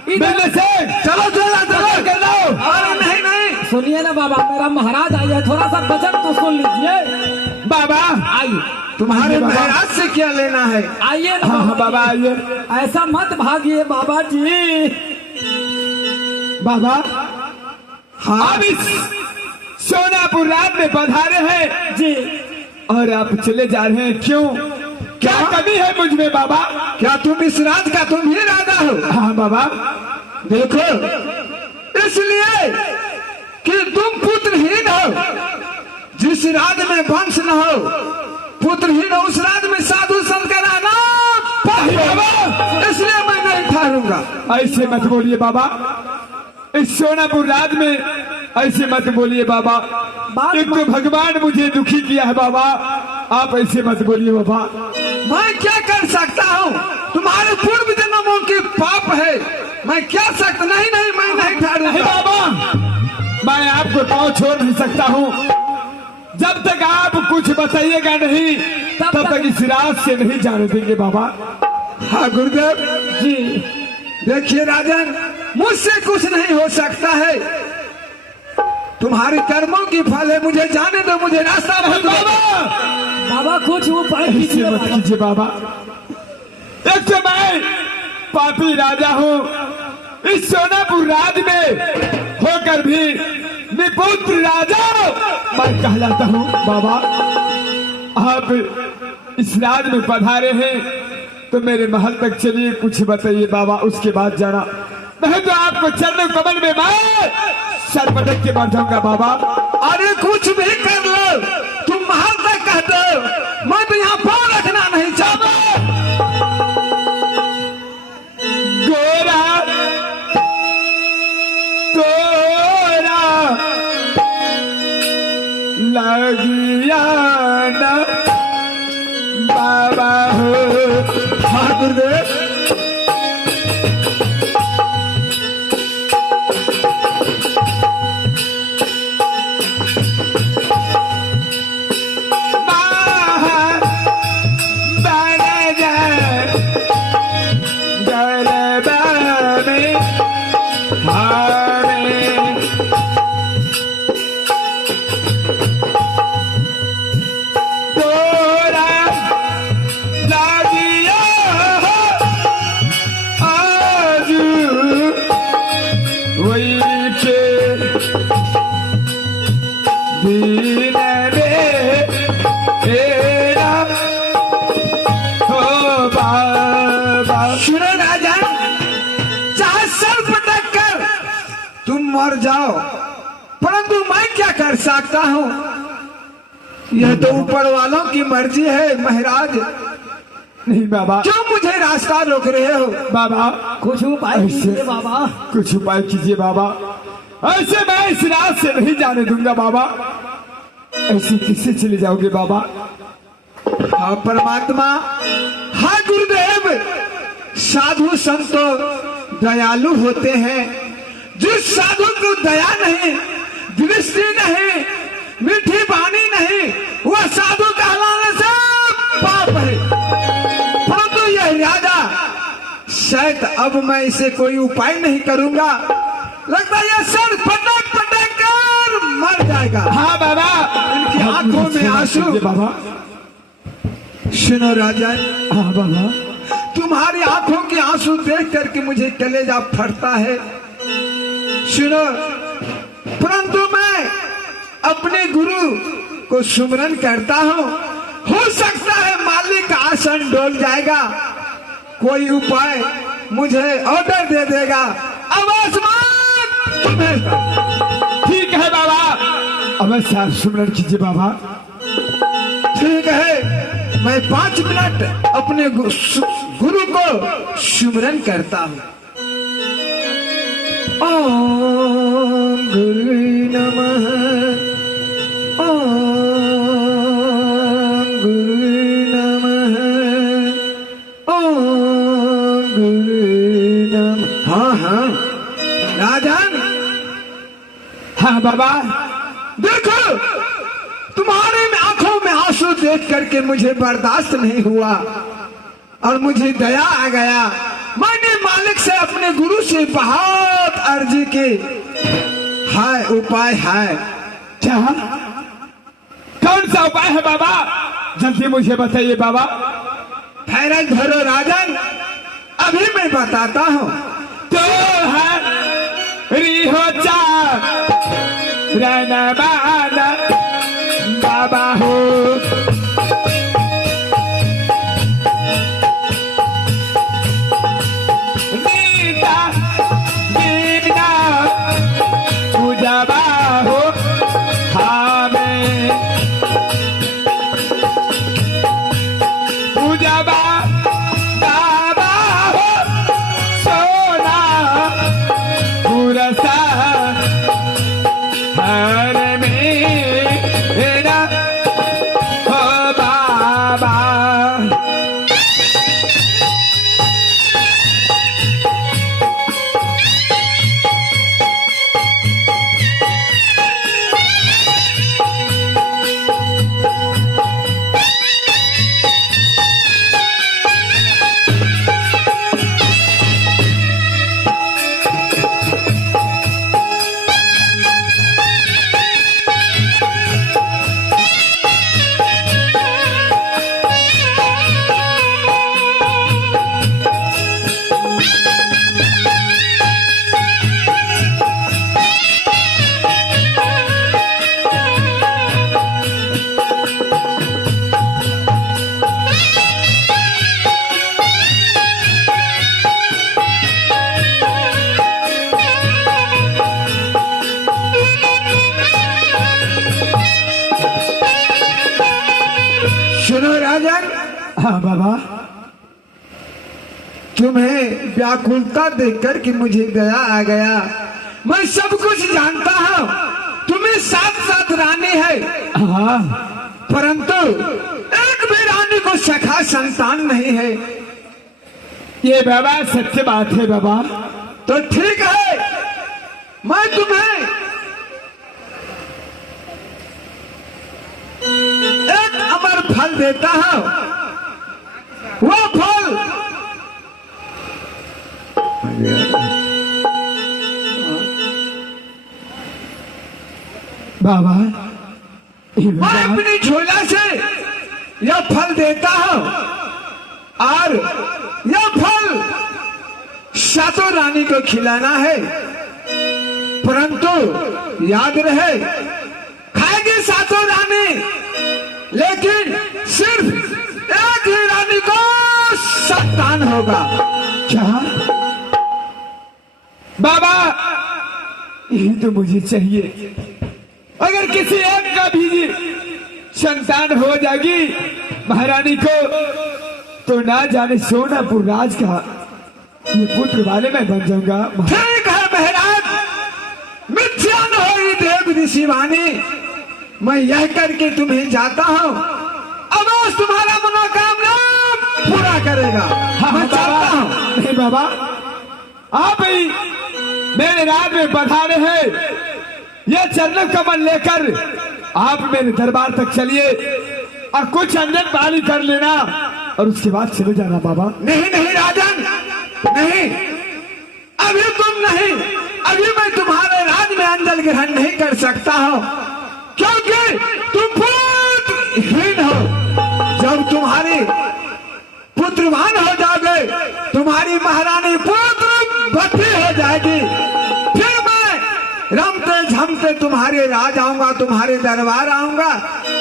मेरे से चलो चलो चलो। कर लो। अरे नहीं नहीं, सुनिए ना बाबा, मेरा महाराज आया है, थोड़ा सा वचन तो सुन लीजिए। बाबा आइए तुम्हारे बाबा। महाराज से क्या लेना है? आइए ना हाँ हाँ बाबा आइए। ऐसा मत भागिए बाबा जी। बाबा हाँ, आप इस सोनापुर रात में पधारे हैं जी और आप चले जा रहे हैं, क्यों? क्या कमी है मुझ में बाबा? क्या तुम इस राज का तुम ही राजा हो? हाँ बाबा। देखो, इसलिए कि तुम पुत्रहीन हो। जिस राज में वंश न हो, पुत्रहीन हो, उस राज में साधु संत का रहना पाप है। इसलिए मैं नहीं ठहरूंगा। ऐसे मत बोलिए बाबा, इस सोनापुर राज में ऐसे मत बोलिए बाबा। एक तो भगवान मुझे दुखी किया है बाबा, आप ऐसे मत बोलिए बाबा। मैं क्या कर सकता हूँ? तुम्हारे पूर्व जन्मों की पाप है। मैं क्या सकता? नहीं नहीं, मैं नहीं नहीं ठहरूंगा। बाबा, मैं आपको पाँव छोड़ नहीं सकता हूँ। जब तक आप कुछ बताइएगा नहीं, तब तक इस राज से नहीं जाने देंगे बाबा। हाँ गुरुदेव जी। देखिए राजन, मुझसे कुछ नहीं हो सकता है। तुम्हारे कर्मों की फल है, मुझे जाने दो, मुझे रास्ता नहीं बता दो। बाबा, बाबा कुछ उपाय ऐसे कीजिए मत बाबा। कीजिए बाबा। एक तो मैं पापी राजा हूँ, इस सोनापुर राज में होकर भी निपुत्र राजा मैं कहलाता हूँ बाबा। आप इस राज में पधारे हैं तो मेरे महल तक चलिए, कुछ बताइए बाबा, उसके बाद जाना। नहीं तो आपको चरणों कमल में मैं सर पटक के मर जाऊंगा बाबा। अरे कुछ भी कर लो, तुम महल तक कहते हो, मैं तो यहाँ पाँव रखना नहीं चाहता। हाँ गुरुदेव। मर जाओ, परंतु मैं क्या कर सकता हूँ? यह तो ऊपर वालों की मर्जी है महाराज। नहीं बाबा, क्यों मुझे रास्ता रोक रहे हो? बाबा कुछ उपाय कीजिए बाबा। कुछ उपाय कीजिए बाबा, ऐसे मैं इस रात से नहीं जाने दूंगा बाबा। ऐसे किससे चले जाओगे बाबा? हाँ परमात्मा, हाँ गुरुदेव, साधु संत दयालु होते हैं। जिस साधु को दया नहीं, दृष्टि नहीं, मीठी वाणी नहीं, वह साधु कहलाने से पाप है। परंतु यह राजा, शायद अब मैं इसे कोई उपाय नहीं करूंगा। लगता है यह सर पटक पटक कर मर जाएगा। हाँ बाबा, इनकी आंखों में आंसू। बाबा सुनो राजा, हाँ बाबा, तुम्हारी आंखों के आंसू देख करके मुझे कलेजा फटता है। सुनो, परंतु मैं अपने गुरु को सुमरन करता हूँ। हो सकता है मालिक का आसन डोल जाएगा, कोई उपाय मुझे ऑर्डर दे देगा। आवाज मार तुम्हें। ठीक है बाबा, अवश्य सुमरन कीजिए बाबा। ठीक है, मैं 5 मिनट अपने गुरु को सुमरन करता हूँ। ओम गुरु नमः, ओम गुरु नमः, ओम गुरु नमः। हाँ हाँ राजन, हाँ बाबा, देखो तुम्हारे में आंखों में आंसू देख करके मुझे बर्दाश्त नहीं हुआ और मुझे दया आ गया। मैंने मालिक से, अपने गुरु से बहुत अर्जी की। है उपाय है। क्या? कौन सा उपाय है बाबा? जल्दी मुझे बताइए बाबा। धैर्य धरो राजन, अभी मैं बताता हूँ। तो है रिहो रणबाना बाबा हो, नीता बीना पूजबा हो हमें, पूजबा बाबा हो सोना पुरसा हर मेरा हो बाबा। सुनो राजन, हाँ बाबा, तुम्हें व्याकुलता देख कर के मुझे दया आ गया। मैं सब कुछ जानता हूँ, तुम्हें 7 रानी है, हाँ परंतु एक भी रानी को सखा संतान नहीं है। ये बाबा सत्य बात है बाबा। तो ठीक है, मैं तुम्हें एक अमर फल देता हूं। वो फल बाबा मैं अपनी झोला से यह फल देता हूं और यह फल सातों रानी को खिलाना है, परंतु याद रहे खाएगी सातों रानी, लेकिन सिर्फ एक ही रानी को सावधान होगा। क्या बाबा, ये तो मुझे चाहिए। अगर किसी एक का भी संतान हो जाएगी महारानी को, तो ना जाने सोनापुर राज का ये पुत्र वाले मैं बन जाऊंगा। ठीक है महाराज, मिथ्या न होई देव ऋषिवाणी, मैं यह करके तुम्हें जाता हूँ, अवश्य तुम्हारा मनोकामना पूरा करेगा। मैं चाहता हूँ। नहीं बाबा, आप ही मेरे राज में पधारे हैं, ये चरण कमल लेकर आप मेरे दरबार तक चलिए और कुछ अंजन पानी कर लेना और उसके बाद चले जाना बाबा। नहीं नहीं राजन, नहीं, अभी तुम नहीं, अभी मैं तुम्हारे राज में अंजल ग्रहण नहीं कर सकता हूँ, क्योंकि तुम पुत्रहीन हो। जब तुम्हारी पुत्रवान हो जाओगे, तुम्हारी महारानी पुत्रवती हो जाएगी, फिर मैं रमते झमते तुम्हारे राज आऊंगा, तुम्हारे दरबार आऊंगा,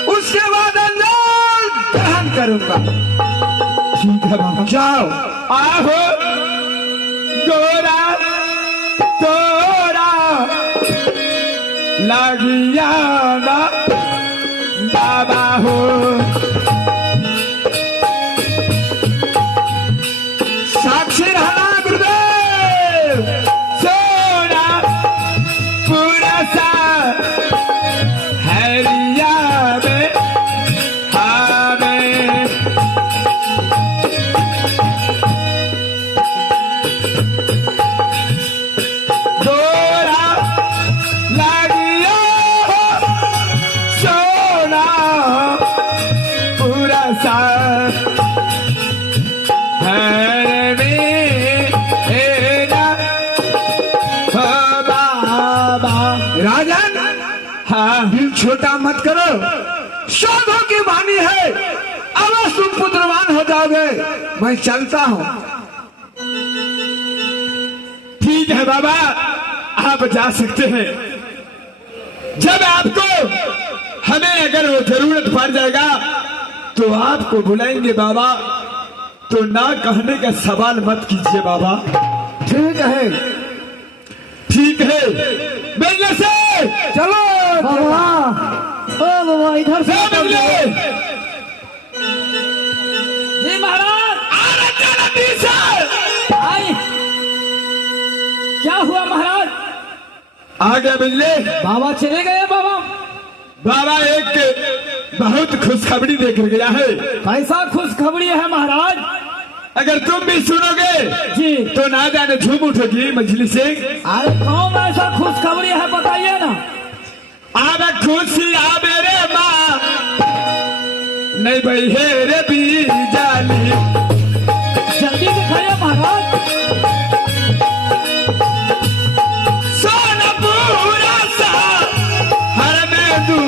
उसके बाद अंजल ग्रहण करूंगा। ठीक है बाबा, जाओ। आहो गोरा गोरा लगिया ना बाबा हो, साक्षी रहना गुरुदेव। सोना पूरा सा हरिया में हमें गोरा लगिया हो, सोना पूरा सा राजन, हाँ दिल छोटा मत करो, शोधों की वाणी है, अवश्य तुम पुत्रवान हो जाओगे। मैं चलता हूँ। ठीक है बाबा, आप जा सकते हैं। जब आपको हमें अगर वो जरूरत पड़ जाएगा तो आपको बुलाएंगे बाबा, तो ना कहने का सवाल मत कीजिए बाबा। ठीक है, ठीक है, मिलने से चलो बाबा, ओ बाबा इधर से सब मिले। जी महाराज। आई, क्या हुआ महाराज? आ गया मिलने। बाबा चले गए बाबा? बाबा एक बहुत खुशखबरी देकर गया है। कैसा खुशखबरी है महाराज? अगर तुम भी सुनोगे जी, तो ना जाने झूम उठोगी मछली से। अरे कौन ऐसा खुशखबरी है बताइए ना। आब खुशी आबे रे माँ, नहीं भाई हे रे बीजाली, जल्दी दिखाइए महाराज। सोनपुरा सा हर में तू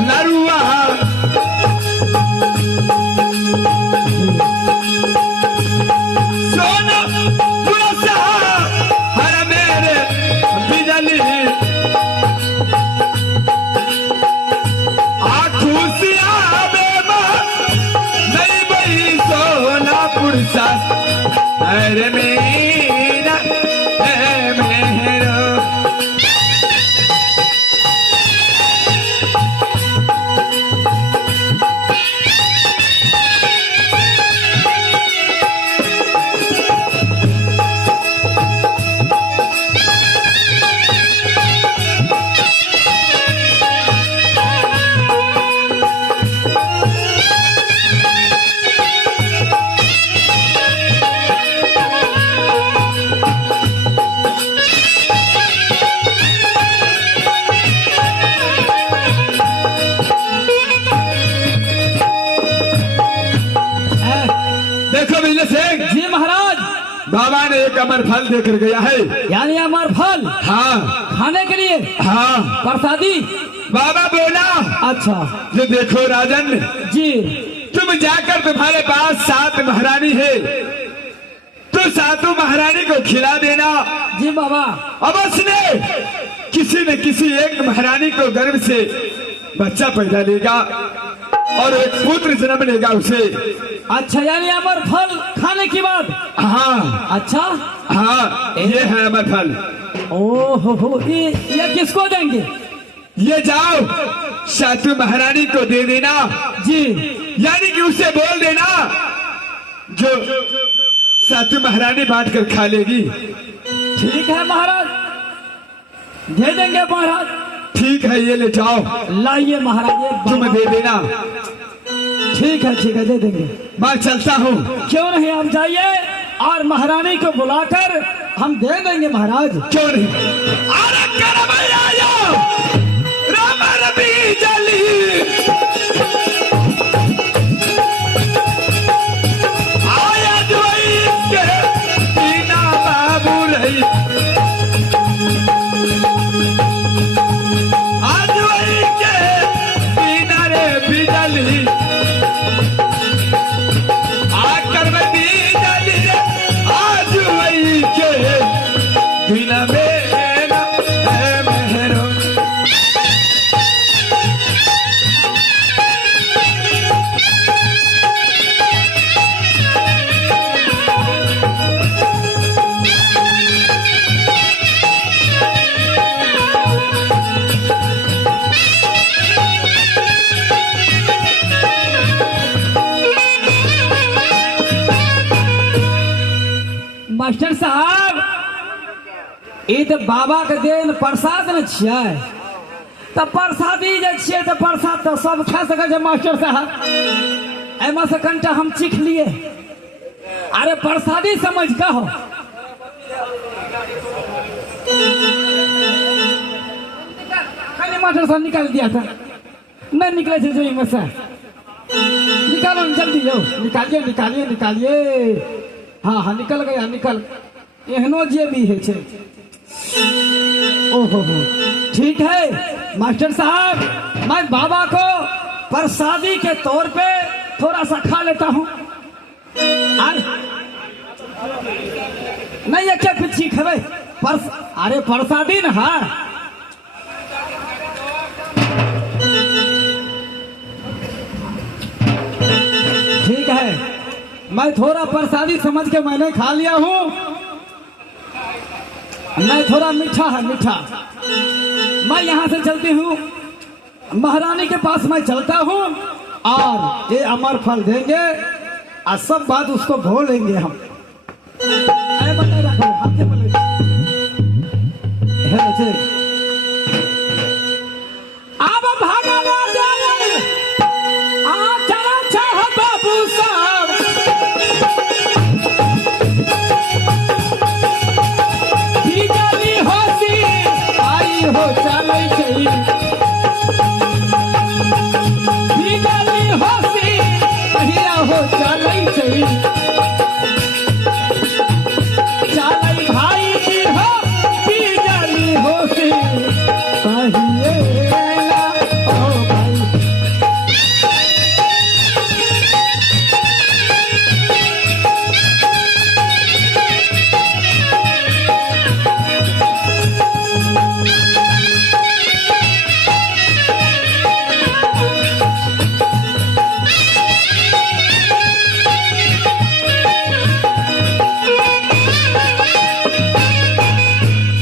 नरुआ, सोनपुरा सा हर मेरे बिजली, पुरसा अरे मेरा मेहरो। देखो बिजली सिंह, जी महाराज। बाबा ने एक अमर फल देकर गया है। यानी अमर फल हाँ खाने के लिए, हाँ। प्रसादी। बाबा बोला, अच्छा जो देखो राजन, जी। तुम जाकर तुम्हारे पास 7 महारानी है, तो 7 महारानी को खिला देना। जी बाबा। अब उसने किसी न किसी एक महारानी को गर्भ से बच्चा पैदा लेगा और एक पुत्र जन्म लेगा उसे। अच्छा यानी अमर फल खाने की बात। हाँ अच्छा हाँ, ये है अमर फल। ओहो, ये किसको देंगे? ये जाओ 7 महारानी को दे देना जी। यानी कि उसे बोल देना, जो 7 महारानी बांट कर खा लेगी। ठीक है महाराज, दे देंगे महाराज। ठीक है, ये ले जाओ, लाइए महाराज, ये तुम बाबा- दे देना। ठीक है दे देंगे। मैं चलता हूँ। क्यों नहीं, आप जाइए और महारानी को बुलाकर हम दे देंगे महाराज। क्यों नहीं? अरे करमैया, रमर बीजली, आया जोई के बिना बाबू रही, आज वही के बिना रे बिजली, आकर में बिजली रे, आज वही के बिना मेरा है मेहरो। मास्टर साहब, ये तो बाबा के देन प्रसाद न छियै, तो प्रसादी जे छियै तो प्रसाद तो सब खा सकै छै मास्टर साहब। एमे से कनिटा हम चीख लिए, अरे प्रसादी समझ के हो। खाली मास्टर साहब निकाल दिया था, नहीं निकले थे जो इनमें से। निकालो जल्दी, लो निकालिए निकालिए निकालिए। हाँ हाँ निकल गया, निकल। एहनो जे भी है छे। ओहो हो, ठीक है मास्टर साहब, मैं बाबा को प्रसादी के तौर पे थोड़ा सा खा लेता हूँ। नहीं ये क्या कुछ चीख है? अरे प्रसादी न है। ठीक है, मैं थोड़ा प्रसादी समझ के मैंने खा लिया हूँ। नहीं थोड़ा मीठा है, मीठा। मैं यहाँ से चलती हूँ, महारानी के पास मैं चलता हूँ और ये अमर फल देंगे और सब बात उसको भूलेंगे हम। अरे बंदे रखो, हाथ से बोले। है बच्चे। अब भागा ना जाए, आ चला चाह बाबू साहब। बिजली होशी आई हो चलै छै, बिजली होशी कहिया हो चलै छै, चलै भाई की हो बिजली होशी कहिए ना ओ भाई।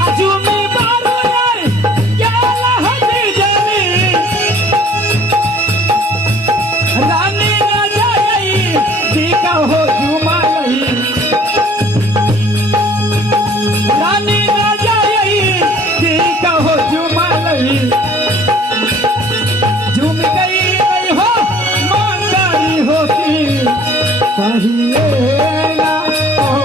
अजुमी बारू रे केला हदी जली, रानी न जाई दीका हो जुमाई, रानी न जाई दीका हो जुमाई। झूम गई हो मांदारी होती कहिए ना ओ।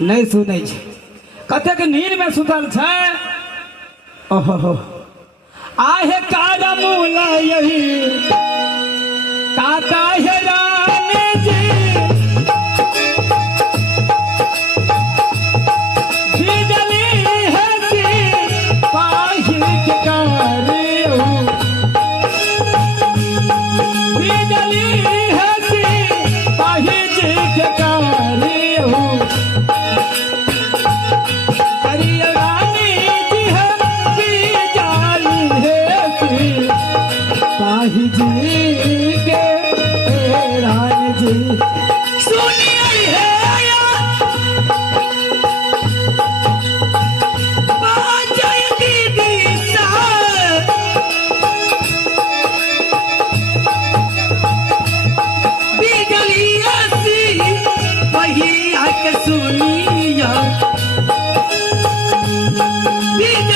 नहीं सुनै छै कतेक नींद में सुतल छै ओहो आहे कारा मूला यही काका हे राम जी बिजली है सिपाही के कार्य बिजली है सिपाही जी के कार्य करिए रानी जी है बिजली है सिपाही जी के रानी जी सुनिए है बाजय दीदी साहब बिजली ऐसी वही आके सुनिया बिजली